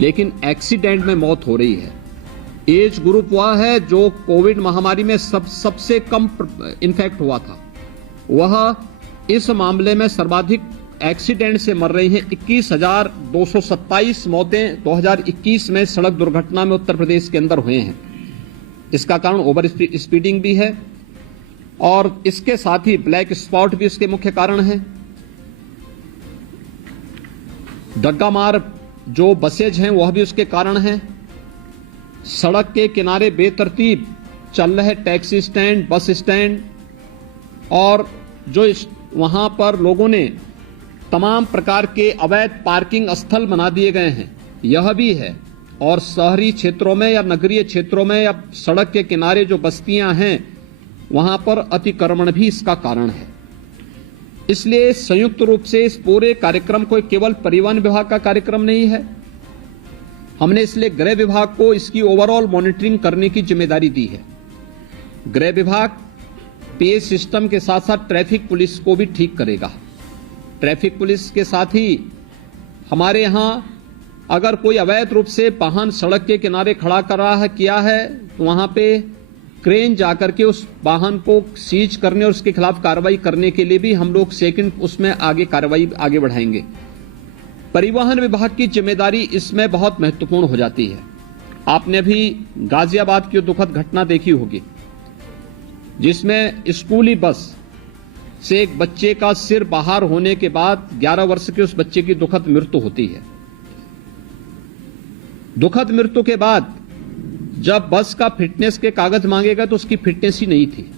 लेकिन एक्सीडेंट में मौत हो रही है। एज ग्रुप वह है जो कोविड महामारी में सबसे कम इन्फेक्ट हुआ था, वह इस मामले में सर्वाधिक एक्सीडेंट से मर रही हैं। 21,227 मौतें 2021 में सड़क दुर्घटना में उत्तर प्रदेश के अंदर हुए हैं। इसका कारण ओवर स्पीडिंग भी है और इसके साथ ही ब्लैक स्पॉट भी इसके मुख्य कारण हैं। डग्गा मार जो बसेज हैं वह भी उसके कारण हैं। सड़क के किनारे बेतरतीब चल रहे टैक्सी स्टैंड, बस स्टैंड और जो वहां पर लोगों ने तमाम प्रकार के अवैध पार्किंग स्थल बना दिए गए हैं, यह भी है। और शहरी क्षेत्रों में या नगरीय क्षेत्रों में या सड़क के किनारे जो बस्तियां हैं वहां पर अतिक्रमण भी इसका कारण है। इसलिए संयुक्त रूप से इस पूरे कार्यक्रम को केवल परिवहन विभाग का कार्यक्रम नहीं है, हमने इसलिए गृह विभाग को इसकी ओवरऑल मॉनिटरिंग करने की जिम्मेदारी दी है। गृह विभाग पे सिस्टम के साथ साथ ट्रैफिक पुलिस को भी ठीक करेगा। ट्रैफिक पुलिस के साथ ही हमारे यहां अगर कोई अवैध रूप से वाहन सड़क के किनारे खड़ा कर रहा है किया है तो वहां पे क्रेन जाकर के उस वाहन को सीज करने और उसके खिलाफ कार्रवाई करने के लिए भी हम लोग सेकंड उसमें आगे कार्रवाई आगे बढ़ाएंगे। परिवहन विभाग की जिम्मेदारी इसमें बहुत महत्वपूर्ण हो जाती है। आपने अभी गाजियाबाद की दुखद घटना देखी होगी जिसमें स्कूली बस से एक बच्चे का सिर बाहर होने के बाद 11 वर्ष के उस बच्चे की दुखद मृत्यु होती है। दुखद मृत्यु के बाद जब बस का फिटनेस के कागज मांगेगा तो उसकी फिटनेस ही नहीं थी।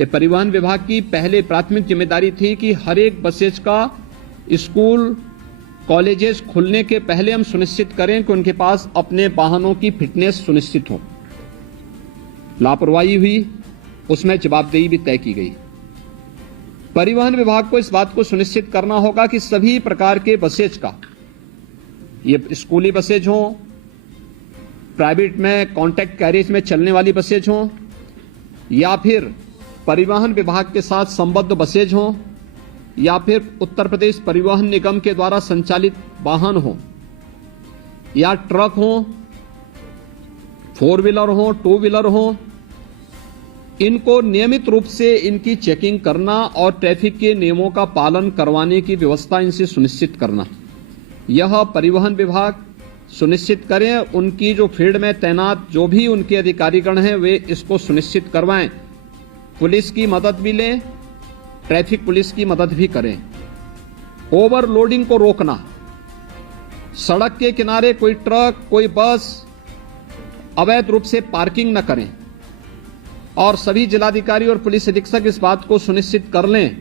ये परिवहन विभाग की पहले प्राथमिक जिम्मेदारी थी कि हर एक बसेज का स्कूल कॉलेजेस खुलने के पहले हम सुनिश्चित करें कि उनके पास अपने वाहनों की फिटनेस सुनिश्चित हो। लापरवाही हुई, उसमें जवाबदेही भी तय की गई। परिवहन विभाग को इस बात को सुनिश्चित करना होगा कि सभी प्रकार के बसेज का, ये स्कूली बसेज हों, प्राइवेट में कॉन्ट्रैक्ट कैरिज में चलने वाली बसेज हों या फिर परिवहन विभाग के साथ संबद्ध बसेज हों या फिर उत्तर प्रदेश परिवहन निगम के द्वारा संचालित वाहन हो या ट्रक हो, 4 व्हीलर हो, 2 व्हीलर हो, इनको नियमित रूप से इनकी चेकिंग करना और ट्रैफिक के नियमों का पालन करवाने की व्यवस्था इनसे सुनिश्चित करना, यह परिवहन विभाग सुनिश्चित करें। उनकी जो फील्ड में तैनात जो भी उनके अधिकारीगण हैं वे इसको सुनिश्चित करवाएं। पुलिस की मदद भी लें, ट्रैफिक पुलिस की मदद भी करें। ओवरलोडिंग को रोकना, सड़क के किनारे कोई ट्रक, कोई बस अवैध रूप से पार्किंग न करें और सभी जिलाधिकारी और पुलिस अधीक्षक इस बात को सुनिश्चित कर लें।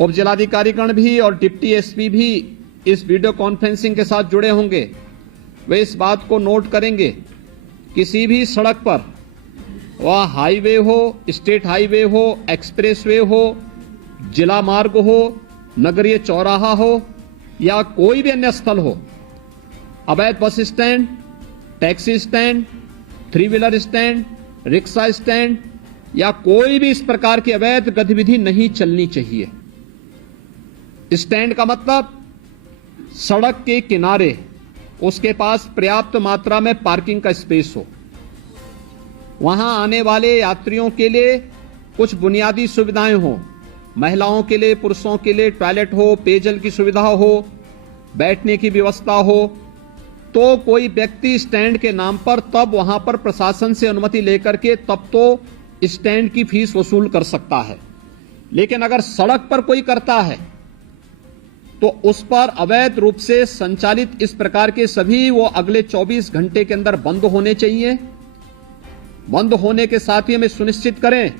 उप जिलाधिकारीगण भी और डिप्टी एसपी भी इस वीडियो कॉन्फ्रेंसिंग के साथ जुड़े होंगे। वे इस बात को नोट करेंगे, किसी भी सड़क पर, वह हाईवे हो, स्टेट हाईवे हो, एक्सप्रेसवे हो, जिला मार्ग हो, नगरीय चौराहा हो या कोई भी अन्य स्थल हो, अवैध bus stand, taxi stand, 3 wheeler stand, rickshaw stand या कोई भी इस प्रकार की अवैध गतिविधि नहीं चलनी चाहिए। स्टैंड का मतलब सड़क के किनारे उसके पास पर्याप्त मात्रा में पार्किंग का स्पेस हो, वहां आने वाले यात्रियों के लिए कुछ बुनियादी सुविधाएं हो, महिलाओं के लिए, पुरुषों के लिए टॉयलेट हो, पेयजल की सुविधा हो, बैठने की व्यवस्था हो, तो कोई व्यक्ति स्टैंड के नाम पर तब वहां पर प्रशासन से अनुमति लेकर के तब तो स्टैंड की फीस वसूल कर सकता है। लेकिन अगर सड़क पर कोई करता है तो उस पर अवैध रूप से संचालित इस प्रकार के सभी वो अगले 24 घंटे के अंदर बंद होने चाहिए। बंद होने के साथ ही हमें सुनिश्चित करें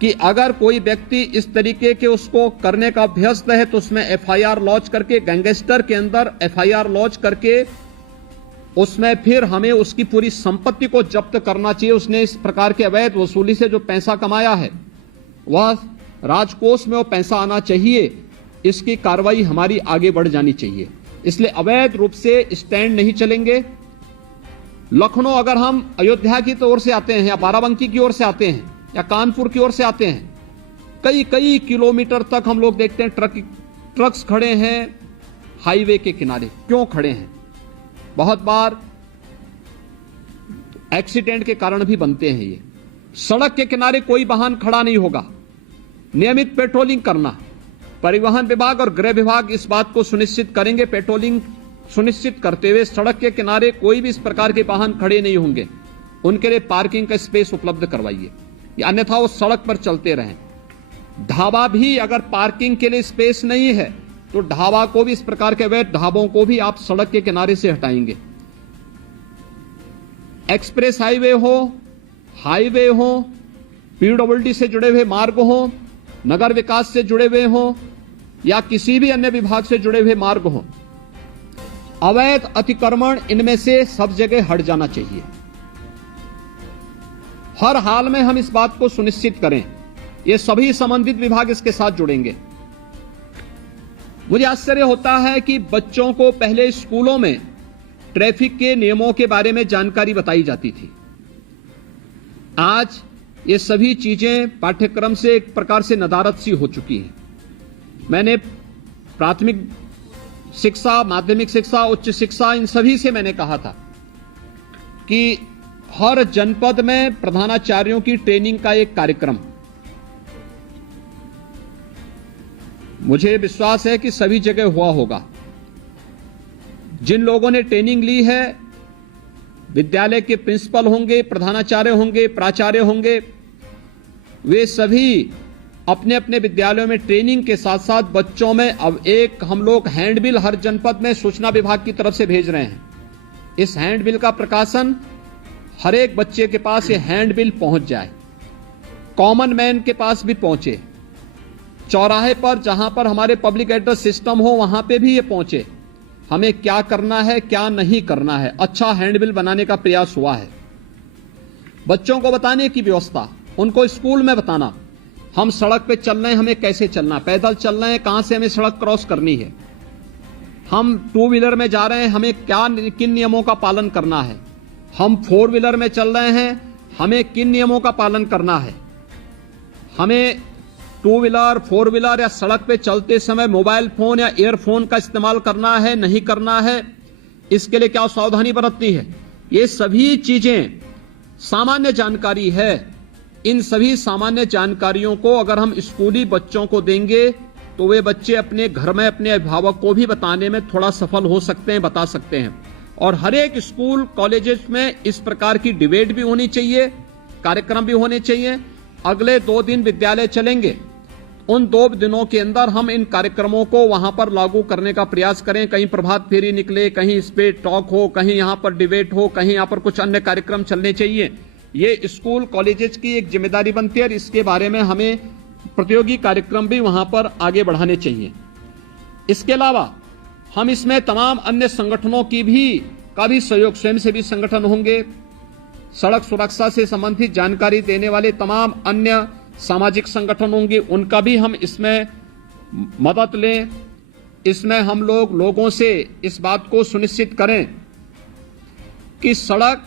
कि अगर कोई व्यक्ति इस तरीके के उसको करने का अभ्यस्त है तो उसमें एफआईआर लॉन्च करके, गैंगस्टर के अंदर एफआईआर लॉन्च करके उसमें फिर हमें उसकी पूरी संपत्ति को जब्त करना चाहिए। उसने इस प्रकार के अवैध वसूली से जो पैसा कमाया है वह राजकोष में वो पैसा आना चाहिए, इसकी कार्रवाई हमारी आगे बढ़ जानी चाहिए। इसलिए अवैध रूप से स्टैंड नहीं चलेंगे। लखनऊ अगर हम अयोध्या की ओर से आते हैं या बाराबंकी की ओर से आते हैं या कानपुर की ओर से आते हैं, कई किलोमीटर तक हम लोग देखते हैं ट्रक्स खड़े हैं, हाईवे के किनारे क्यों खड़े हैं? बहुत बार एक्सीडेंट के कारण भी बनते हैं ये। सड़क के किनारे कोई वाहन खड़ा नहीं होगा। नियमित पेट्रोलिंग करना, परिवहन विभाग और गृह विभाग इस बात को सुनिश्चित करेंगे, पेट्रोलिंग सुनिश्चित करते हुए सड़क के किनारे कोई भी इस प्रकार के वाहन खड़े नहीं होंगे, उनके लिए पार्किंग का स्पेस उपलब्ध करवाइए, अन्यथा वो सड़क पर चलते रहें। ढाबा भी अगर पार्किंग के लिए स्पेस नहीं है तो ढाबा को भी, इस प्रकार के अवैध ढाबों को भी आप सड़क के किनारे से हटाएंगे। एक्सप्रेस हाईवे हो, पीडब्ल्यूडी से जुड़े हुए मार्ग हो, नगर विकास से जुड़े हुए हो या किसी भी अन्य विभाग से जुड़े हुए मार्ग हो, अवैध अतिक्रमण इनमें से सब जगह हट जाना चाहिए। हर हाल में हम इस बात को सुनिश्चित करें, ये सभी संबंधित विभाग इसके साथ जुड़ेंगे। मुझे आश्चर्य होता है कि बच्चों को पहले स्कूलों में ट्रैफिक के नियमों के बारे में जानकारी बताई जाती थी। आज ये सभी चीजें पाठ्यक्रम से एक प्रकार से नदारद सी हो चुकी हैं। मैंने प्राथमिक शिक्षा, माध्यमिक शिक्षा, उच्च शिक्षा, इन सभी से मैंने कहा था कि हर जनपद में प्रधानाचार्यों की ट्रेनिंग का एक कार्यक्रम, मुझे विश्वास है कि सभी जगह हुआ होगा। जिन लोगों ने ट्रेनिंग ली है, विद्यालय के प्रिंसिपल होंगे, प्रधानाचार्य होंगे, प्राचार्य होंगे, वे सभी अपने अपने विद्यालयों में ट्रेनिंग के साथ साथ बच्चों में अब एक हम लोग हैंडबिल हर जनपद में सूचना विभाग की तरफ से भेज रहे हैं। इस हैंडबिल का प्रकाशन हर एक बच्चे के पास ये हैंडबिल पहुंच जाए, कॉमन मैन के पास भी पहुंचे, चौराहे पर जहां पर हमारे पब्लिक एड्रेस सिस्टम हो वहां पे भी ये पहुंचे। हमें क्या करना है, क्या नहीं करना है, अच्छा हैंडबिल बनाने का प्रयास हुआ है। बच्चों को बताने की व्यवस्था, उनको स्कूल में बताना, हम सड़क पे चल रहे हैं, हमें कैसे चलना, पैदल चल रहे हैं, कहां से हमें सड़क क्रॉस करनी है, हम टू व्हीलर में जा रहे हैं, हमें किन नियमों का पालन करना है, हम फोर व्हीलर में चल रहे हैं, हमें किन नियमों का पालन करना है, हमें टू व्हीलर, फोर व्हीलर या सड़क पे चलते समय मोबाइल फोन या ईयरफोन का इस्तेमाल करना है, नहीं करना है, इसके लिए क्या सावधानी बरतनी है। ये सभी चीजें सामान्य जानकारी है। इन सभी सामान्य जानकारियों को अगर हम स्कूली बच्चों को देंगे तो वे बच्चे अपने घर में अपने अभिभावक को भी बताने में थोड़ा सफल हो सकते हैं, बता सकते हैं। और हर एक स्कूल कॉलेजेस में इस प्रकार की डिबेट भी होनी चाहिए, कार्यक्रम भी होने चाहिए। अगले 2 दिन विद्यालय चलेंगे, उन 2 दिनों के अंदर हम इन कार्यक्रमों को वहां पर लागू करने का प्रयास करें। कहीं प्रभात फेरी निकले, कहीं इस पे टॉक हो, कहीं यहां पर डिबेट हो, कहीं यहां पर कुछ अन्य कार्यक्रम चलने चाहिए। ये स्कूल कॉलेजेस की एक जिम्मेदारी बनती है और इसके बारे में हमें प्रतियोगी कार्यक्रम भी वहां पर आगे बढ़ाने चाहिए। इसके अलावा हम इसमें तमाम अन्य संगठनों का भी सहयोग, स्वयंसेवी संगठन होंगे, सड़क सुरक्षा से संबंधित जानकारी देने वाले तमाम अन्य सामाजिक संगठन होंगे, उनका भी हम इसमें मदद लें। इसमें हम लोगों से इस बात को सुनिश्चित करें कि सड़क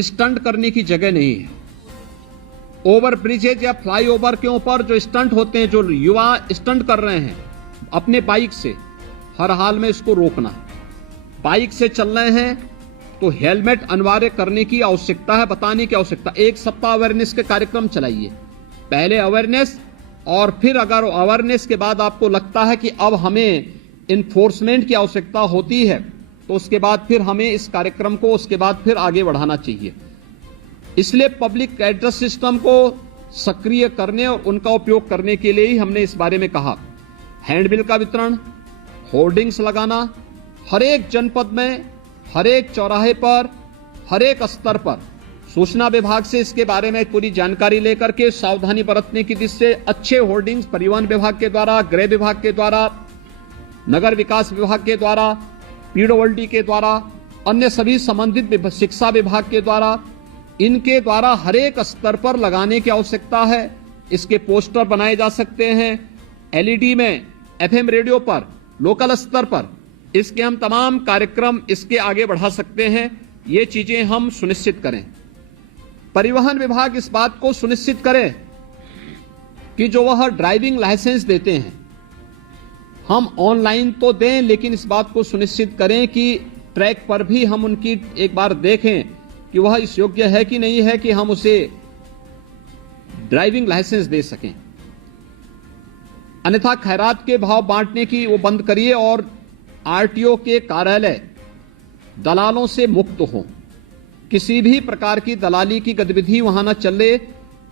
स्टंट करने की जगह नहीं है। ओवर ब्रिजेज या फ्लाईओवर के ऊपर जो स्टंट होते हैं, जो युवा स्टंट कर रहे हैं अपने बाइक से, हर हाल में इसको रोकना। बाइक से चल रहे हैं तो हेलमेट अनिवार्य करने की आवश्यकता है, बताने की आवश्यकता। 1 सप्ताह अवेयरनेस के कार्यक्रम चलाइए, पहले अवेयरनेस और फिर अगर अवेयरनेस के बाद आपको लगता है कि अब हमें इन्फोर्समेंट की आवश्यकता होती है तो उसके बाद फिर हमें इस कार्यक्रम को उसके बाद फिर आगे बढ़ाना चाहिए। इसलिए पब्लिक एड्रेस सिस्टम को सक्रिय करने और उनका उपयोग करने के लिए ही हमने इस बारे में कहा। हैंडबिल का वितरण, होर्डिंग्स लगाना, हर एक जनपद में, हर एक चौराहे पर, हर एक स्तर पर सूचना विभाग से इसके बारे में पूरी जानकारी लेकर के सावधानी बरतने की दिशा से अच्छे होर्डिंग्स परिवहन विभाग के द्वारा, गृह विभाग के द्वारा, नगर विकास विभाग के द्वारा, पीडब्ल्यूडी के द्वारा, अन्य सभी संबंधित शिक्षा विभाग के द्वारा, इनके द्वारा हर एक स्तर पर लगाने की आवश्यकता है। इसके पोस्टर बनाए जा सकते हैं, एलईडी में, एफएम रेडियो पर, लोकल स्तर पर, इसके हम तमाम कार्यक्रम इसके आगे बढ़ा सकते हैं। ये चीजें हम सुनिश्चित करें। परिवहन विभाग इस बात को सुनिश्चित करे कि जो वह ड्राइविंग लाइसेंस देते हैं, हम ऑनलाइन तो दें, लेकिन इस बात को सुनिश्चित करें कि ट्रैक पर भी हम उनकी एक बार देखें कि वह इस योग्य है कि नहीं है कि हम उसे ड्राइविंग लाइसेंस दे सकें। अन्यथा खैरात के भाव बांटने की वो बंद करिए और आरटीओ के कार्यालय दलालों से मुक्त हो। किसी भी प्रकार की दलाली की गतिविधि वहां न चले,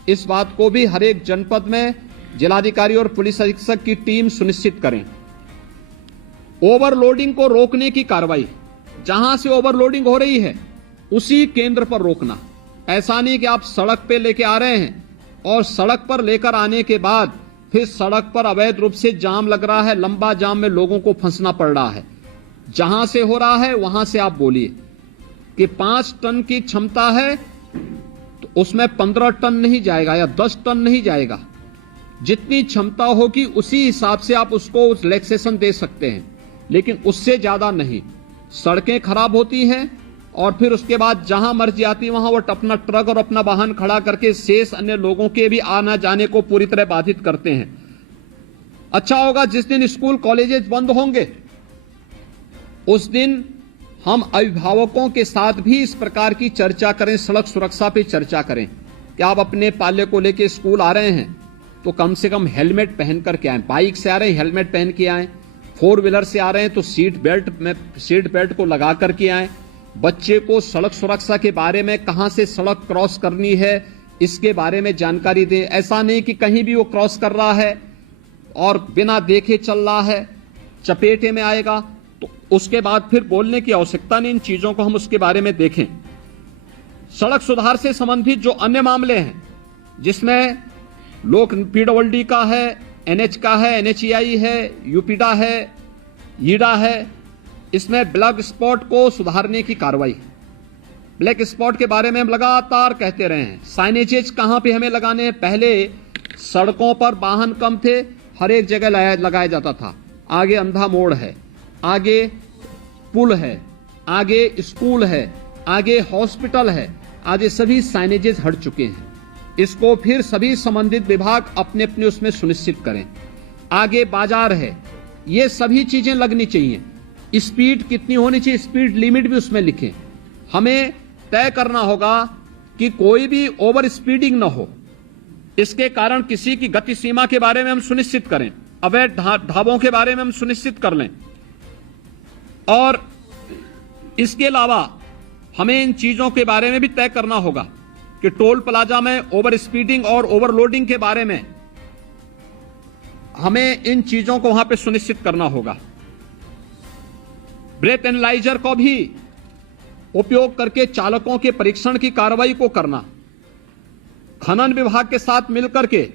इस बात को भी हर एक जनपद में जिलाधिकारी और पुलिस अधीक्षक की टीम सुनिश्चित करें। ओवरलोडिंग को रोकने की कार्रवाई, जहां से ओवरलोडिंग हो रही है उसी केंद्र पर रोकना। ऐसा नहीं कि आप सड़क पे लेके आ रहे हैं और सड़क पर लेकर आने के बाद फिर सड़क पर अवैध रूप से जाम लग रहा है, लंबा जाम में लोगों को फंसना पड़ रहा है। जहां से हो रहा है वहां से आप बोलिए कि 5 टन की क्षमता है तो उसमें 15 टन नहीं जाएगा या 10 टन नहीं जाएगा। जितनी क्षमता होगी उसी हिसाब से आप उसको रिलैक्सेशन दे सकते हैं, लेकिन उससे ज्यादा नहीं। सड़कें खराब होती हैं और फिर उसके बाद जहां मर्जी आती वहां वो अपना ट्रक और अपना वाहन खड़ा करके शेष अन्य लोगों के भी आना जाने को पूरी तरह बाधित करते हैं। अच्छा होगा जिस दिन स्कूल कॉलेजेस बंद होंगे उस दिन हम अभिभावकों के साथ भी इस प्रकार की चर्चा करें, सड़क सुरक्षा पे चर्चा करें कि आप अपने पाले को लेके स्कूल आ रहे हैं तो कम से कम हेलमेट पहन करके आए। बाइक से आ रहे हैं हेलमेट पहन के आए, 4 व्हीलर से आ रहे हैं तो सीट बेल्ट को लगा करके आए। बच्चे को सड़क सुरक्षा के बारे में, कहां से सड़क क्रॉस करनी है इसके बारे में जानकारी दें। ऐसा नहीं कि कहीं भी वो क्रॉस कर रहा है और बिना देखे चल रहा है, चपेटे में आएगा तो उसके बाद फिर बोलने की आवश्यकता नहीं। इन चीजों को हम उसके बारे में देखें। सड़क सुधार से संबंधित जो अन्य मामले हैं जिसमें लोक पीडब्ल्यूडी का है, एनएच का है, एनएचईआई है, यूपीडा है, ईडा है, इसमें ब्लैक स्पॉट को सुधारने की कार्रवाई। ब्लैक स्पॉट के बारे में हम लगातार कहते रहे हैं। साइनेजेज कहां पे हमें लगाने हैं? पहले सड़कों पर वाहन कम थे, हर एक जगह लगाया जाता था। आगे अंधा मोड़ है, आगे पुल है, आगे स्कूल है, आगे हॉस्पिटल है, आगे सभी साइनेजेस हट चुके हैं। इसको फिर सभी संबंधित विभाग अपने अपने उसमें सुनिश्चित करें। आगे बाजार है, ये सभी चीजें लगनी चाहिए। स्पीड कितनी होनी चाहिए, स्पीड लिमिट भी उसमें लिखें। हमें तय करना होगा कि कोई भी ओवर स्पीडिंग न हो, इसके कारण किसी की गति सीमा के बारे में हम सुनिश्चित करें। अवैध ढाबों के बारे में हम सुनिश्चित कर लें और इसके अलावा हमें इन चीजों के बारे में भी तय करना होगा कि टोल प्लाजा में ओवर स्पीडिंग और ओवरलोडिंग के बारे में हमें इन चीजों को वहां पे सुनिश्चित करना होगा। ब्रेथ एनालाइजर को भी उपयोग करके चालकों के परीक्षण की कार्रवाई को करना। खनन विभाग के साथ मिलकर के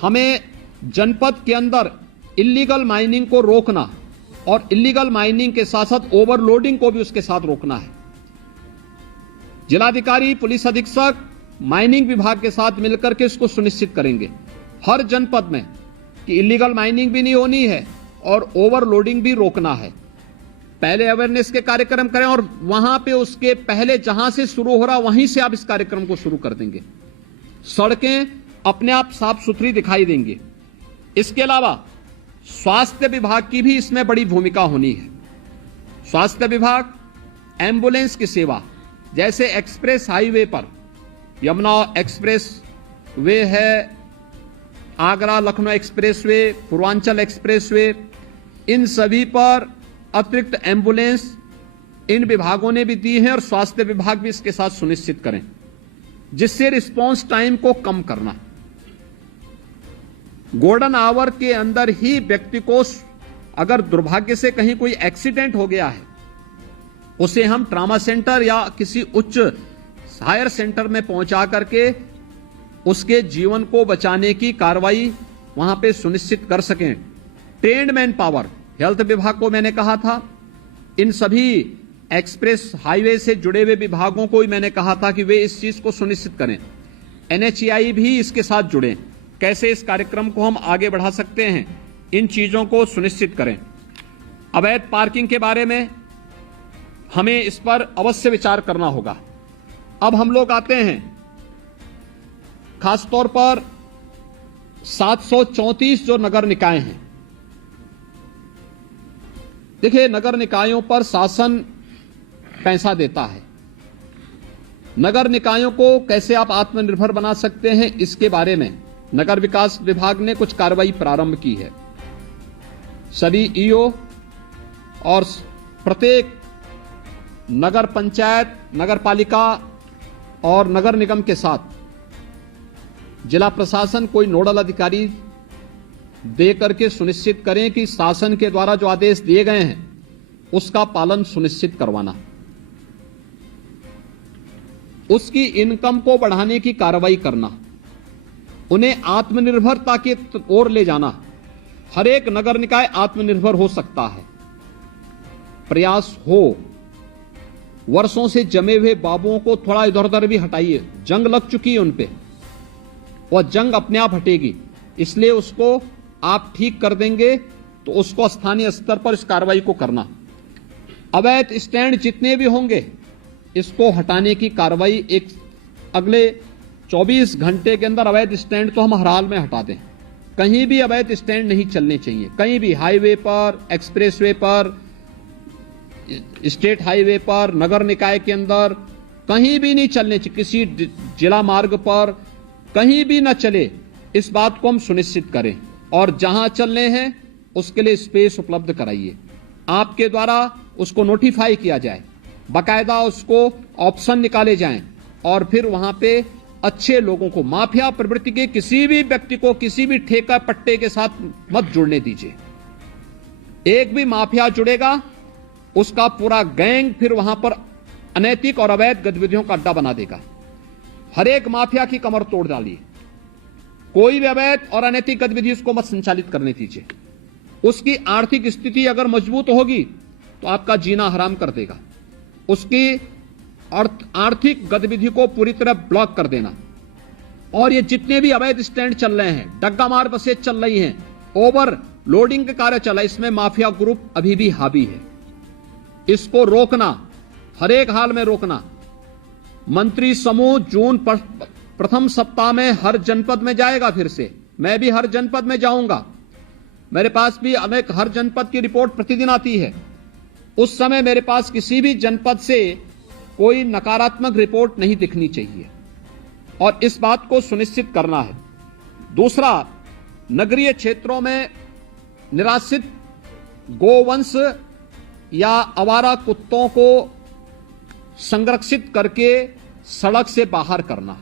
हमें जनपद के अंदर इल्लीगल माइनिंग को रोकना और इल्लीगल माइनिंग के साथ साथ ओवरलोडिंग को भी उसके साथ रोकना है। जिलाधिकारी, पुलिस अधीक्षक माइनिंग विभाग के साथ मिलकर के इसको सुनिश्चित करेंगे हर जनपद में कि इल्लीगल माइनिंग भी नहीं होनी है और ओवरलोडिंग भी रोकना है। पहले अवेयरनेस के कार्यक्रम करें और वहां पे उसके पहले जहां से शुरू हो रहा वहीं से आप इस कार्यक्रम को शुरू कर देंगे। सड़कें अपने आप साफ सुथरी दिखाई देंगी। इसके अलावा स्वास्थ्य विभाग की भी इसमें बड़ी भूमिका होनी है। स्वास्थ्य विभाग एम्बुलेंस की सेवा, जैसे एक्सप्रेस हाईवे पर यमुना एक्सप्रेस वे है, Agra Lucknow expressway, Purvanchal expressway, इन सभी पर अतिरिक्त एम्बुलेंस इन विभागों ने भी दी है और स्वास्थ्य विभाग भी इसके साथ सुनिश्चित करें, जिससे रिस्पांस टाइम को कम करना। गोल्डन आवर के अंदर ही व्यक्ति को अगर दुर्भाग्य से कहीं कोई एक्सीडेंट हो गया है, उसे हम ट्रॉमा सेंटर या किसी उच्च हायर सेंटर में पहुंचा करके उसके जीवन को बचाने की कार्रवाई वहां पे सुनिश्चित कर सकें। ट्रेन्ड मैन पावर, हेल्थ विभाग को मैंने कहा था, इन सभी एक्सप्रेस हाईवे से जुड़े हुए विभागों को ही मैंने कहा था कि वे इस चीज को सुनिश्चित करें। एनएचईआई भी इसके साथ जुड़े, कैसे इस कार्यक्रम को हम आगे बढ़ा सकते हैं, इन चीजों को सुनिश्चित करें। अवैध पार्किंग के बारे में हमें इस पर अवश्य विचार करना होगा। अब हम लोग आते हैं खासतौर पर 734 जो नगर निकाय हैं देखिए, नगर निकायों पर शासन पैसा देता है। नगर निकायों को कैसे आप आत्मनिर्भर बना सकते हैं, इसके बारे में नगर विकास विभाग ने कुछ कार्रवाई प्रारंभ की है। सभी ईओ और प्रत्येक नगर पंचायत, नगर पालिका और नगर निगम के साथ जिला प्रशासन कोई नोडल अधिकारी दे करके सुनिश्चित करें कि शासन के द्वारा जो आदेश दिए गए हैं उसका पालन सुनिश्चित करवाना, उसकी इनकम को बढ़ाने की कार्रवाई करना, उन्हें आत्मनिर्भरता की ओर ले जाना। हर एक नगर निकाय आत्मनिर्भर हो सकता है, प्रयास हो। वर्षों से जमे हुए बाबुओं को थोड़ा इधर उधर भी हटाइए, जंग लग चुकी है उन पे, और जंग अपने आप हटेगी। इसलिए उसको आप ठीक कर देंगे तो उसको स्थानीय स्तर पर इस कार्रवाई को करना। अवैध स्टैंड जितने भी होंगे इसको हटाने की कार्रवाई एक अगले 24 घंटे के अंदर अवैध स्टैंड तो हम हर हाल में हटा दें। कहीं भी अवैध स्टैंड नहीं चलने चाहिए, कहीं भी, हाईवे पर, एक्सप्रेसवे पर, स्टेट हाईवे पर, नगर निकाय के अंदर कहीं भी नहीं चलने चाहिए। किसी जिला मार्ग पर कहीं भी न चले, इस बात को हम सुनिश्चित करें। और जहां चलने हैं उसके लिए स्पेस उपलब्ध कराइए। आपके द्वारा उसको नोटिफाई किया जाए, बाकायदा उसको ऑप्शन निकाले जाएं, और फिर वहां पे अच्छे लोगों को, माफिया प्रवृत्ति के किसी भी व्यक्ति को किसी भी ठेका पट्टे के साथ मत जुड़ने दीजिए। एक भी माफिया जुड़ेगा उसका पूरा गैंग फिर वहां पर अनैतिक और अवैध गतिविधियों का अड्डा बना देगा। हर एक माफिया की कमर तोड़ डालिए। कोई भी अवैध और अनैतिक गतिविधि उसको मत संचालित करने दीजिए। उसकी आर्थिक स्थिति अगर मजबूत होगी तो आपका जीना हराम कर देगा। उसकी आर्थिक गतिविधि को पूरी तरह ब्लॉक कर देना। और ये जितने भी अवैध स्टैंड चल रहे हैं, डग्गा मार बसें चल रही हैं, ओवर लोडिंग का कार्य चला, इसमें माफिया ग्रुप अभी भी हावी है। इसको रोकना, हर एक हाल में रोकना। मंत्री समूह जून प्रथम सप्ताह में हर जनपद में जाएगा। फिर से मैं भी हर जनपद में जाऊंगा। मेरे पास भी अनेक हर जनपद की रिपोर्ट प्रतिदिन आती है। उस समय मेरे पास किसी भी जनपद से कोई नकारात्मक रिपोर्ट नहीं दिखनी चाहिए, और इस बात को सुनिश्चित करना है। दूसरा, नगरीय क्षेत्रों में निराश्रित गोवंश या आवारा कुत्तों को संरक्षित करके सड़क से बाहर करना,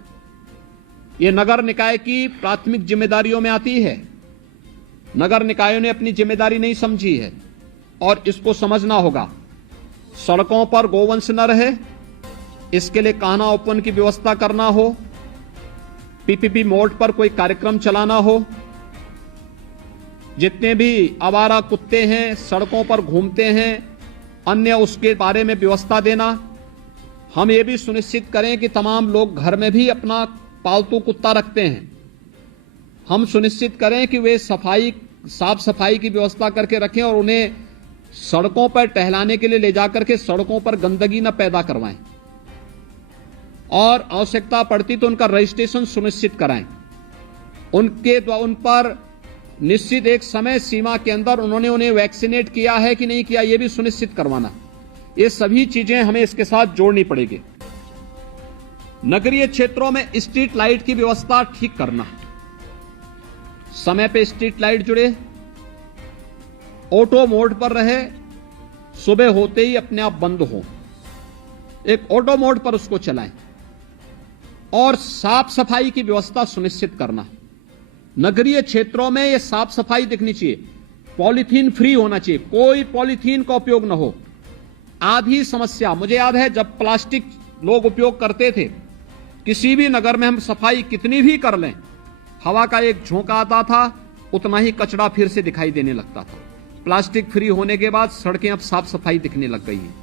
यह नगर निकाय की प्राथमिक जिम्मेदारियों में आती है। नगर निकायों ने अपनी जिम्मेदारी नहीं समझी है और इसको समझना होगा। सड़कों पर गोवंश न रहे, इसके लिए कान्हा ओपन की व्यवस्था करना हो, पीपीपी मोड पर कोई कार्यक्रम चलाना हो। जितने भी आवारा कुत्ते हैं, सड़कों पर घूमते हैं, अन्य उसके बारे में व्यवस्था देना। हम ये भी सुनिश्चित करें कि तमाम लोग घर में भी अपना पालतू कुत्ता रखते हैं। हम सुनिश्चित करें कि वे साफ सफाई की व्यवस्था करके रखें और उन्हें सड़कों पर टहलाने के लिए ले जाकर के सड़कों पर गंदगी न पैदा करवाएं, और आवश्यकता पड़ती तो उनका रजिस्ट्रेशन सुनिश्चित कराएं। उन पर निश्चित एक समय सीमा के अंदर उन्होंने उन्हें वैक्सीनेट किया है कि नहीं किया, यह भी सुनिश्चित करवाना। ये सभी चीजें हमें इसके साथ जोड़नी पड़ेगी। नगरीय क्षेत्रों में स्ट्रीट लाइट की व्यवस्था ठीक करना, समय पे स्ट्रीट लाइट जुड़े, ऑटो मोड पर रहे, सुबह होते ही अपने आप बंद हो, एक ऑटो मोड पर उसको चलाएं, और साफ सफाई की व्यवस्था सुनिश्चित करना। नगरीय क्षेत्रों में यह साफ सफाई दिखनी चाहिए, पॉलीथीन फ्री होना चाहिए, कोई पॉलीथीन का उपयोग न हो। आधी समस्या मुझे याद है, जब प्लास्टिक लोग उपयोग करते थे, किसी भी नगर में हम सफाई कितनी भी कर लें, हवा का एक झोंका आता था, उतना ही कचरा फिर से दिखाई देने लगता था। प्लास्टिक फ्री होने के बाद सड़कें अब साफ सफाई दिखने लग गई हैं।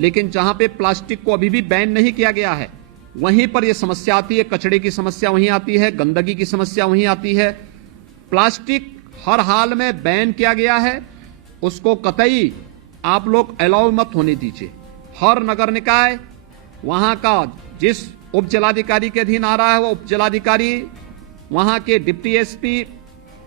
लेकिन जहां पे प्लास्टिक को अभी भी बैन नहीं किया गया है, वहीं पर यह समस्या आती है, कचरे की समस्या वहीं आती है, गंदगी की समस्या वहीं आती है। प्लास्टिक हर हाल में बैन किया गया है, उसको कतई आप लोग अलाउ मत होने दीजिए। हर नगर निकाय, वहां का जिस उप जिलाधिकारी के अधीन आ रहा है, वो उप जिलाधिकारी, वहां के डिप्टी एसपी,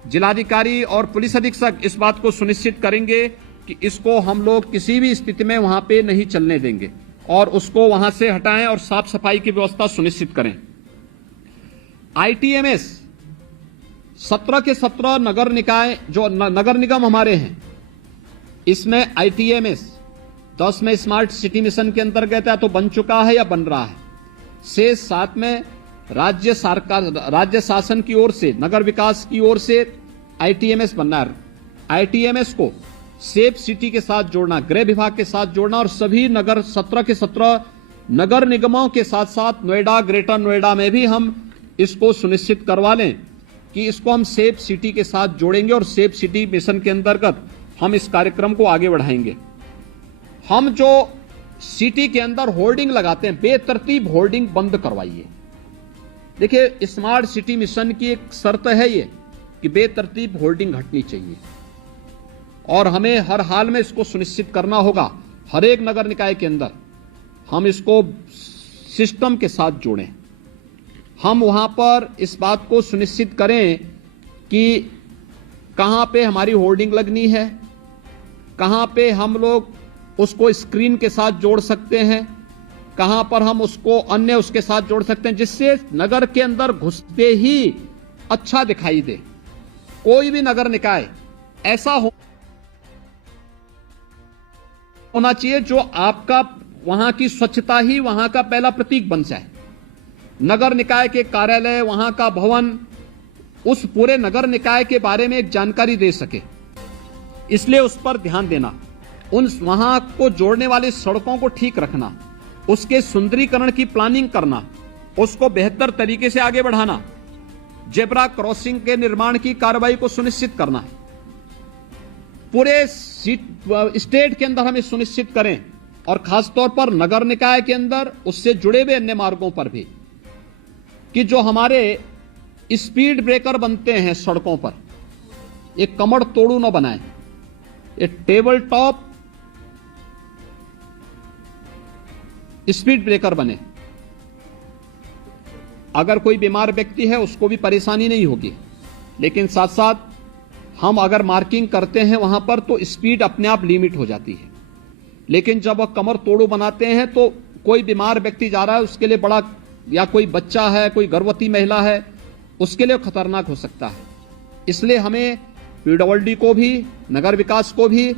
जिलाधिकारी और पुलिस अधीक्षक इस बात को सुनिश्चित करेंगे कि इसको हम लोग किसी भी स्थिति में वहां पे नहीं चलने देंगे और उसको वहां से हटाएं और साफ सफाई की व्यवस्था सुनिश्चित करें। आईटीएमएस 17 के 17 नगर निकाय जो नगर निगम हमारे हैं, इसमें आईटीएमएस 10 में स्मार्ट सिटी मिशन के अंतर्गत है तो बन चुका है या बन रहा है। से 7 में राज्य सरकार, राज्य शासन की ओर से, नगर विकास की ओर से आईटीएमएस बनना है। आईटीएमएस को सेफ सिटी के साथ जोड़ना, गृह विभाग के साथ जोड़ना और सभी नगर 17 के 17 नगर निगमों के साथ साथ नोएडा, ग्रेटर नोएडा में भी हम इसको सुनिश्चित करवा लें कि इसको हम सेफ सिटी के साथ जोड़ेंगे और सेफ सिटी मिशन के अंतर्गत हम इस कार्यक्रम को आगे बढ़ाएंगे। हम जो सिटी के अंदर होर्डिंग लगाते हैं, बेतरतीब होर्डिंग बंद करवाइए। देखिए, स्मार्ट सिटी मिशन की एक शर्त है ये कि बेतरतीब होर्डिंग हटनी चाहिए और हमें हर हाल में इसको सुनिश्चित करना होगा। हर एक नगर निकाय के अंदर हम इसको सिस्टम के साथ जोड़ें। हम वहां पर इस बात को सुनिश्चित करें कि कहां पे हमारी होर्डिंग लगनी है, कहां पे हम लोग उसको स्क्रीन के साथ जोड़ सकते हैं, कहां पर हम उसको अन्य उसके साथ जोड़ सकते हैं, जिससे नगर के अंदर घुसते ही अच्छा दिखाई दे। कोई भी नगर निकाय ऐसा होना चाहिए जो आपका वहां की स्वच्छता ही वहां का पहला प्रतीक बन जाए। नगर निकाय के कार्यालय, वहां का भवन उस पूरे नगर निकाय के बारे में एक जानकारी दे सके, इसलिए उस पर ध्यान देना। उन वहां को जोड़ने वाली सड़कों को ठीक रखना, उसके सुंदरीकरण की प्लानिंग करना, उसको बेहतर तरीके से आगे बढ़ाना, जेब्रा क्रॉसिंग के निर्माण की कार्रवाई को सुनिश्चित करना। पूरे स्टेट के अंदर हमें सुनिश्चित करें और खासतौर पर नगर निकाय के अंदर उससे जुड़े हुए अन्य मार्गों पर भी कि जो हमारे स्पीड ब्रेकर बनते हैं सड़कों पर, एक कमर तोड़ू न बनाए, एक टेबल टॉप स्पीड ब्रेकर बने। अगर कोई बीमार व्यक्ति है उसको भी परेशानी नहीं होगी, लेकिन साथ साथ हम अगर मार्किंग करते हैं वहां पर तो स्पीड अपने आप लिमिट हो जाती है। लेकिन जब वह कमर तोड़ू बनाते हैं तो कोई बीमार व्यक्ति जा रहा है उसके लिए बड़ा, या कोई बच्चा है, कोई गर्भवती महिला है, उसके लिए खतरनाक हो सकता है। इसलिए हमें पीडब्ल्यूडी को भी, नगर विकास को भी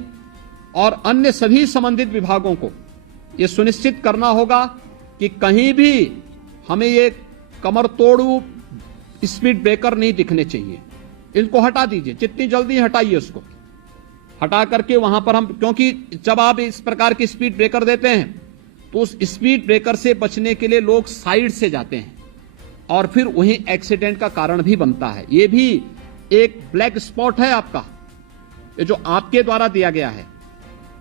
और अन्य सभी संबंधित विभागों को यह सुनिश्चित करना होगा कि कहीं भी हमें ये कमर तोड़ू स्पीड ब्रेकर नहीं दिखने चाहिए। इनको हटा दीजिए, जितनी जल्दी हटाइए उसको, हटा करके वहां पर हम, क्योंकि जब आप इस प्रकार की स्पीड ब्रेकर देते हैं तो उस स्पीड ब्रेकर से बचने के लिए लोग साइड से जाते हैं और फिर वहीं एक्सीडेंट का कारण भी बनता है। यह भी एक ब्लैक स्पॉट है आपका, ये जो आपके द्वारा दिया गया है।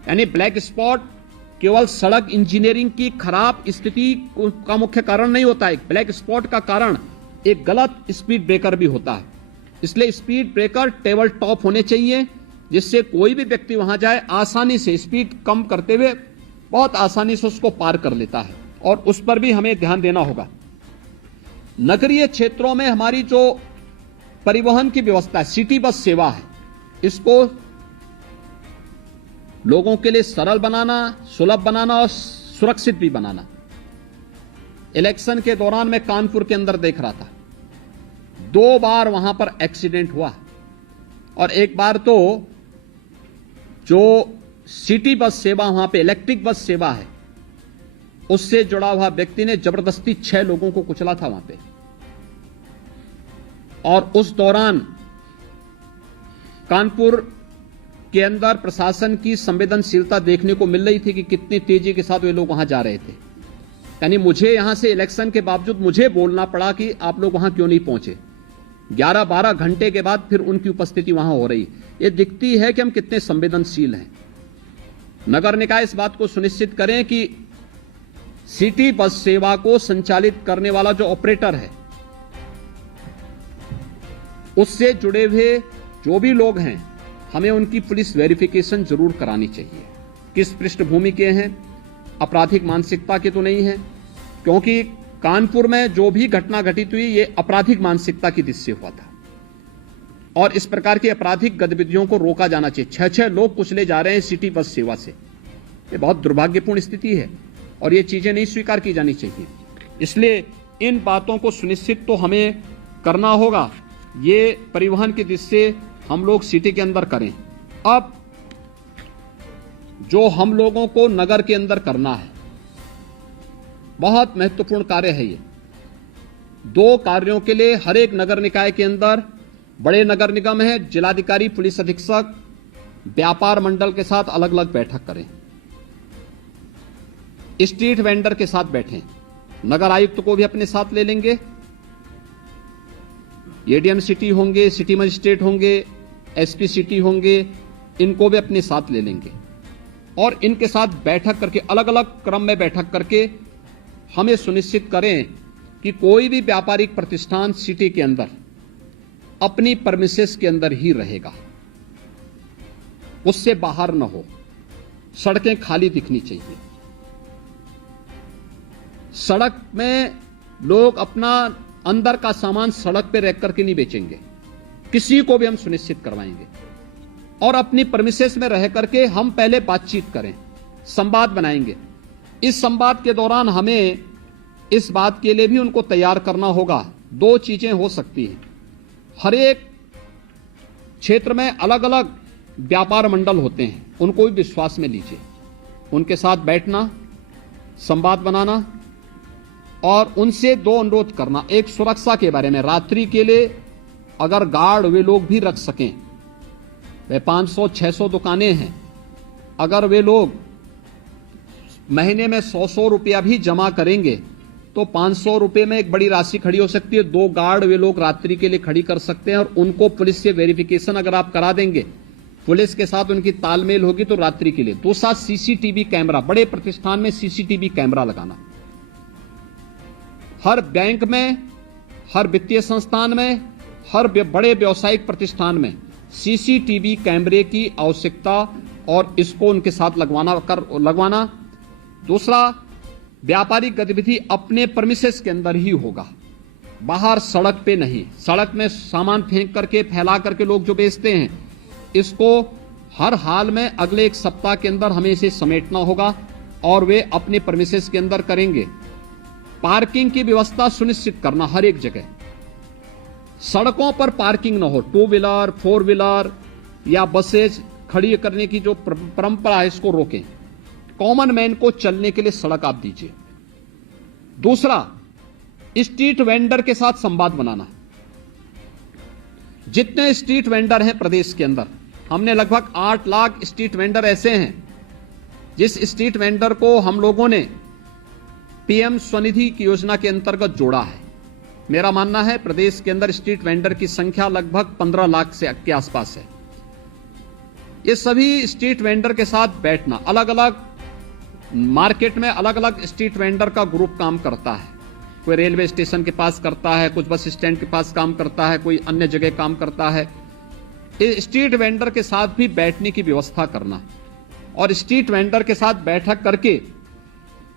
यानी ब्लैक स्पॉट केवल सड़क इंजीनियरिंग की खराब स्थिति का मुख्य कारण नहीं होता है, ब्लैक स्पॉट का कारण एक गलत स्पीड ब्रेकर भी होता है। इसलिए स्पीड ब्रेकर टेबल टॉप होने चाहिए, जिससे कोई भी व्यक्ति वहां जाए आसानी से स्पीड कम करते हुए बहुत आसानी से उसको पार कर लेता है, और उस पर भी हमें ध्यान देना होगा। नगरीय क्षेत्रों में हमारी जो परिवहन की व्यवस्था है, सिटी बस सेवा है, इसको लोगों के लिए सरल बनाना, सुलभ बनाना और सुरक्षित भी बनाना। इलेक्शन के दौरान मैं कानपुर के अंदर देख रहा था, 2 बार वहां पर एक्सीडेंट हुआ, और एक बार तो जो सिटी बस सेवा वहां पे इलेक्ट्रिक बस सेवा है उससे जुड़ा हुआ व्यक्ति ने जबरदस्ती 6 लोगों को कुचला था वहां पे। और उस दौरान कानपुर के अंदर प्रशासन की संवेदनशीलता देखने को मिल रही थी कि कितनी तेजी के साथ वे लोग वहां जा रहे थे। यानी मुझे यहां से इलेक्शन के बावजूद मुझे बोलना पड़ा कि आप लोग वहां क्यों नहीं पहुंचे। 11-12 घंटे के बाद फिर उनकी उपस्थिति वहां हो रही। ये दिखती है कि हम कितने संवेदनशील हैं। नगर निकाय इस बात को सुनिश्चित करें कि सिटी बस सेवा को संचालित करने वाला जो ऑपरेटर है, उससे जुड़े हुए जो भी लोग हैं, हमें उनकी पुलिस वेरिफिकेशन जरूर करानी चाहिए। किस पृष्ठभूमि के हैं, आपराधिक मानसिकता के तो नहीं है, क्योंकि कानपुर में जो भी घटना घटित हुई ये आपराधिक मानसिकता की दृष्टि से हुआ था। और इस प्रकार की आपराधिक गतिविधियों को रोका जाना चाहिए। 6-6 लोग कुचले जा रहे हैं सिटी बस सेवा से, ये बहुत दुर्भाग्यपूर्ण स्थिति है और ये चीजें नहीं स्वीकार की जानी चाहिए। इसलिए इन बातों को सुनिश्चित तो हमें करना होगा, ये परिवहन की दृष्टि से हम लोग सिटी के अंदर करें। अब जो हम लोगों को नगर के अंदर करना है, बहुत महत्वपूर्ण कार्य है ये। 2 कार्यों के लिए हर एक नगर निकाय के अंदर बड़े नगर निगम है, जिलाधिकारी, पुलिस अधीक्षक, व्यापार मंडल के साथ अलग अलग बैठक करें, स्ट्रीट वेंडर के साथ बैठें, नगर आयुक्त को भी अपने साथ ले लेंगे, एडीएम सिटी होंगे, सिटी मजिस्ट्रेट होंगे, एसपी सिटी होंगे, इनको भी अपने साथ ले लेंगे और इनके साथ बैठक करके अलग अलग क्रम में बैठक करके हमें सुनिश्चित करें कि कोई भी व्यापारिक प्रतिष्ठान सिटी के अंदर अपनी परमिसेस के अंदर ही रहेगा, उससे बाहर न हो। सड़कें खाली दिखनी चाहिए। सड़क में लोग अपना अंदर का सामान सड़क पे रख करके नहीं बेचेंगे, किसी को भी हम सुनिश्चित करवाएंगे। और अपनी परमिसेस में रह करके हम पहले बातचीत करें, संवाद बनाएंगे। इस संवाद के दौरान हमें इस बात के लिए भी उनको तैयार करना होगा। 2 चीजें हो सकती हैं, हर एक क्षेत्र में अलग अलग व्यापार मंडल होते हैं, उनको भी विश्वास में लीजिए, उनके साथ बैठना, संवाद बनाना और उनसे 2 अनुरोध करना। एक, सुरक्षा के बारे में, रात्रि के लिए अगर गार्ड वे लोग भी रख सकें, वे 500-600 दुकानें हैं, अगर वे लोग महीने में 100-100 रुपया भी जमा करेंगे तो 500 रुपए में एक बड़ी राशि खड़ी हो सकती है। 2 गार्ड वे लोग रात्रि के लिए खड़ी कर सकते हैं और उनको पुलिस से वेरिफिकेशन अगर आप करा देंगे, पुलिस के साथ उनकी तालमेल होगी तो रात्रि के लिए। दूसरा, सीसीटीवी कैमरा, बड़े प्रतिष्ठान में सीसीटीवी कैमरा लगाना, हर बैंक में, हर वित्तीय संस्थान में, हर बड़े व्यावसायिक प्रतिष्ठान में सीसीटीवी कैमरे की आवश्यकता और इसको उनके साथ लगवाना। दूसरा, व्यापारिक गतिविधि अपने परमिसेस के अंदर ही होगा, बाहर सड़क पे नहीं। सड़क में सामान फेंक करके, फैला करके लोग जो बेचते हैं, इसको हर हाल में अगले 1 सप्ताह के अंदर हमें इसे समेटना होगा और वे अपने परमिसेस के अंदर करेंगे। पार्किंग की व्यवस्था सुनिश्चित करना हर एक जगह, सड़कों पर पार्किंग न हो। 2 व्हीलर, 4 व्हीलर या बसेज खड़ी करने की जो परंपरा है, इसको रोकें। कॉमन मैन को चलने के लिए सड़क आप दीजिए। दूसरा, स्ट्रीट वेंडर के साथ संवाद बनाना। जितने स्ट्रीट वेंडर हैं प्रदेश के अंदर, हमने लगभग 8 लाख स्ट्रीट वेंडर ऐसे हैं जिस स्ट्रीट वेंडर को हम लोगों ने पीएम स्वनिधि की योजना के अंतर्गत जोड़ा है। मेरा मानना है प्रदेश के अंदर स्ट्रीट वेंडर की संख्या लगभग 15 लाख के आसपास है। ये सभी स्ट्रीट वेंडर के साथ बैठना, अलग अलग मार्केट में अलग अलग स्ट्रीट वेंडर का ग्रुप काम करता है। कोई रेलवे स्टेशन के पास करता है, कुछ बस स्टैंड के पास काम करता है, कोई अन्य जगह काम करता है। स्ट्रीट वेंडर के साथ भी बैठने की व्यवस्था करना और स्ट्रीट वेंडर के साथ बैठक करके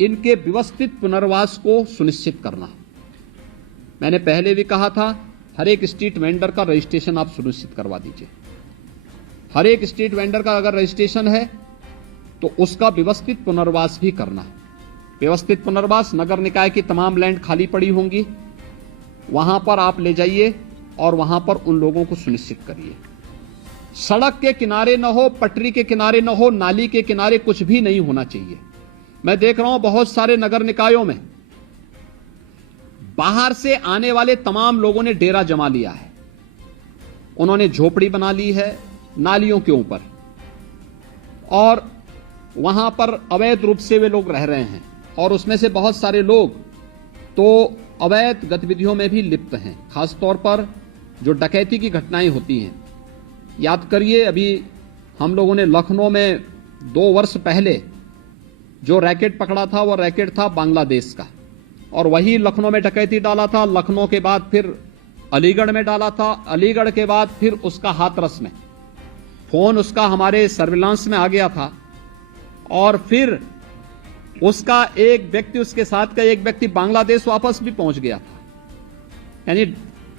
इनके व्यवस्थित पुनर्वास को सुनिश्चित करना। मैंने पहले भी कहा था, हर एक स्ट्रीट वेंडर का रजिस्ट्रेशन आप सुनिश्चित करवा दीजिए। हर एक स्ट्रीट वेंडर का अगर रजिस्ट्रेशन है तो उसका व्यवस्थित पुनर्वास भी करना। व्यवस्थित पुनर्वास, नगर निकाय की तमाम लैंड खाली पड़ी होंगी, वहां पर आप ले जाइए और वहां पर उन लोगों को सुनिश्चित करिए। सड़क के किनारे न हो, पटरी के किनारे न हो, नाली के किनारे कुछ भी नहीं होना चाहिए। मैं देख रहा हूं बहुत सारे नगर निकायों में बाहर से आने वाले तमाम लोगों ने डेरा जमा लिया है, उन्होंने झोपड़ी बना ली है नालियों के ऊपर और वहां पर अवैध रूप से वे लोग रह रहे हैं और उसमें से बहुत सारे लोग तो अवैध गतिविधियों में भी लिप्त हैं, खासतौर पर जो डकैती की घटनाएं होती हैं। याद करिए, अभी हम लोगों ने लखनऊ में 2 वर्ष पहले जो रैकेट पकड़ा था, वो रैकेट था बांग्लादेश का और वही लखनऊ में डकैती डाला था। लखनऊ के बाद फिर अलीगढ़ में डाला था, अलीगढ़ के बाद फिर उसका हाथरस में, फोन उसका हमारे सर्विलांस में आ गया था और फिर उसका एक व्यक्ति, उसके साथ का एक व्यक्ति बांग्लादेश वापस भी पहुंच गया था। यानी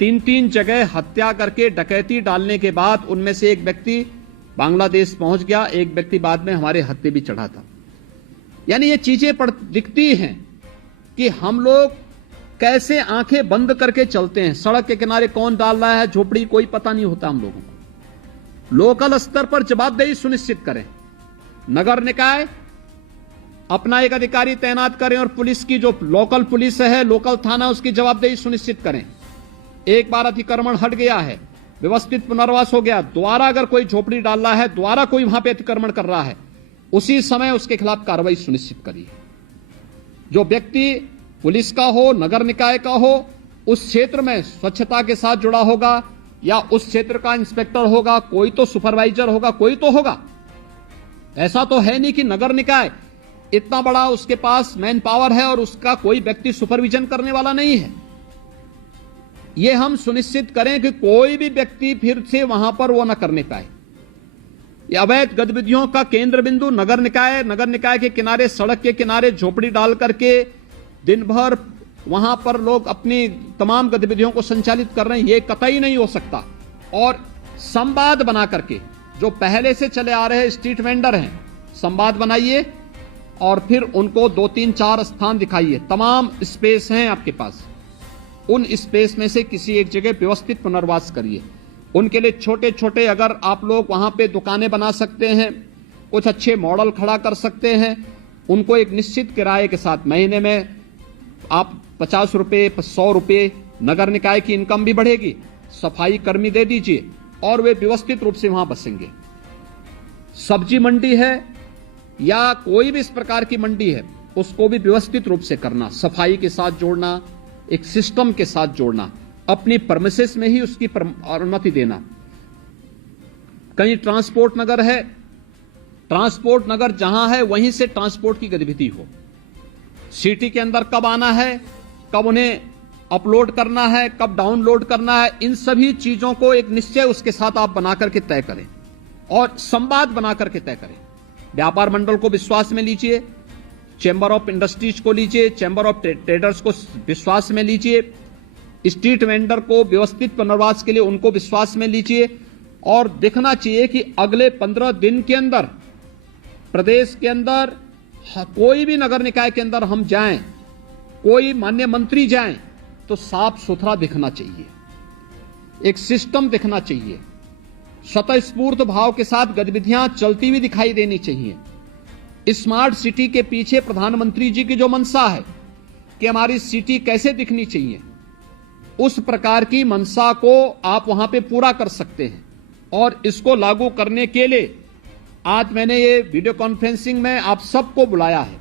3-3 जगह हत्या करके डकैती डालने के बाद उनमें से एक व्यक्ति बांग्लादेश पहुंच गया, एक व्यक्ति बाद में हमारे हत्थे भी चढ़ा था। यानी ये चीजें दिखती हैं कि हम लोग कैसे आंखें बंद करके चलते हैं। सड़क के किनारे कौन डाल रहा है झोपड़ी, कोई पता नहीं होता हम लोगों को। लोकल स्तर पर जवाबदेही सुनिश्चित करें, नगर निकाय अपना एक अधिकारी तैनात करें और पुलिस की जो लोकल पुलिस है, लोकल थाना, उसकी जवाबदेही सुनिश्चित करें। एक बार अतिक्रमण हट गया है, व्यवस्थित पुनर्वास हो गया, दोबारा अगर कोई झोपड़ी डाल रहा है, दोबारा कोई वहां पे अतिक्रमण कर रहा है, उसी समय उसके खिलाफ कार्रवाई सुनिश्चित करिए। जो व्यक्ति पुलिस का हो, नगर निकाय का हो, उस क्षेत्र में स्वच्छता के साथ जुड़ा होगा या उस क्षेत्र का इंस्पेक्टर होगा, कोई तो सुपरवाइजर होगा, कोई तो होगा। ऐसा तो है नहीं कि नगर निकाय इतना बड़ा उसके पास मैन पावर है और उसका कोई व्यक्ति सुपरविजन करने वाला नहीं है। यह हम सुनिश्चित करें कि कोई भी व्यक्ति फिर से वहां पर वो न करने पाए। ये अवैध गतिविधियों का केंद्र बिंदु नगर निकाय के किनारे, सड़क के किनारे झोपड़ी डाल करके दिन भर वहां पर लोग अपनी तमाम गतिविधियों को संचालित कर रहे हैं, ये कतई नहीं हो सकता। और संवाद बना करके जो पहले से चले आ रहे स्ट्रीट वेंडर हैं, संवाद बनाइए और फिर उनको 2-3-4 स्थान दिखाइए। तमाम स्पेस हैं आपके पास, उन स्पेस में से किसी एक जगह व्यवस्थित पुनर्वास करिए। उनके लिए छोटे छोटे अगर आप लोग वहां पे दुकानें बना सकते हैं, कुछ अच्छे मॉडल खड़ा कर सकते हैं, उनको एक निश्चित किराए के साथ महीने में आप 50 रुपए 100 रुपए, नगर निकाय की इनकम भी बढ़ेगी, सफाई कर्मी दे दीजिए और वे व्यवस्थित रूप से वहां बसेंगे। सब्जी मंडी है या कोई भी इस प्रकार की मंडी है, उसको भी व्यवस्थित रूप से करना, सफाई के साथ जोड़ना, एक सिस्टम के साथ जोड़ना, अपनी परमिसेस में ही उसकी अनुमति देना। कहीं ट्रांसपोर्ट नगर है, ट्रांसपोर्ट नगर जहां है वहीं से ट्रांसपोर्ट की गतिविधि हो। सिटी के अंदर कब आना है, कब उन्हें अपलोड करना है, कब डाउनलोड करना है, इन सभी चीजों को एक निश्चय उसके साथ आप बना करके तय करें और संवाद बना करके तय करें। व्यापार मंडल को विश्वास में लीजिए, चैंबर ऑफ इंडस्ट्रीज को लीजिए, चैंबर ऑफ ट्रेडर्स को विश्वास में लीजिए, स्ट्रीट वेंडर को व्यवस्थित पुनर्वास के लिए उनको विश्वास में लीजिए। और देखना चाहिए कि अगले 15 दिन के अंदर प्रदेश के अंदर कोई भी नगर निकाय के अंदर हम जाएं, कोई माननीय मंत्री जाएं, तो साफ सुथरा दिखना चाहिए, एक सिस्टम दिखना चाहिए, स्वतःस्फूर्त भाव के साथ गतिविधियां चलती हुई दिखाई देनी चाहिए। स्मार्ट सिटी के पीछे प्रधानमंत्री जी की जो मंशा है कि हमारी सिटी कैसे दिखनी चाहिए, उस प्रकार की मंशा को आप वहां पे पूरा कर सकते हैं। और इसको लागू करने के लिए आज मैंने ये वीडियो कॉन्फ्रेंसिंग में आप सबको बुलाया है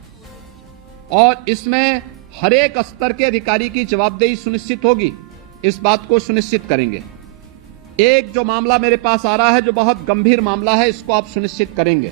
और इसमें हर एक स्तर के अधिकारी की जवाबदेही सुनिश्चित होगी, इस बात को सुनिश्चित करेंगे। एक जो मामला मेरे पास आ रहा है जो बहुत गंभीर मामला है, इसको आप सुनिश्चित करेंगे।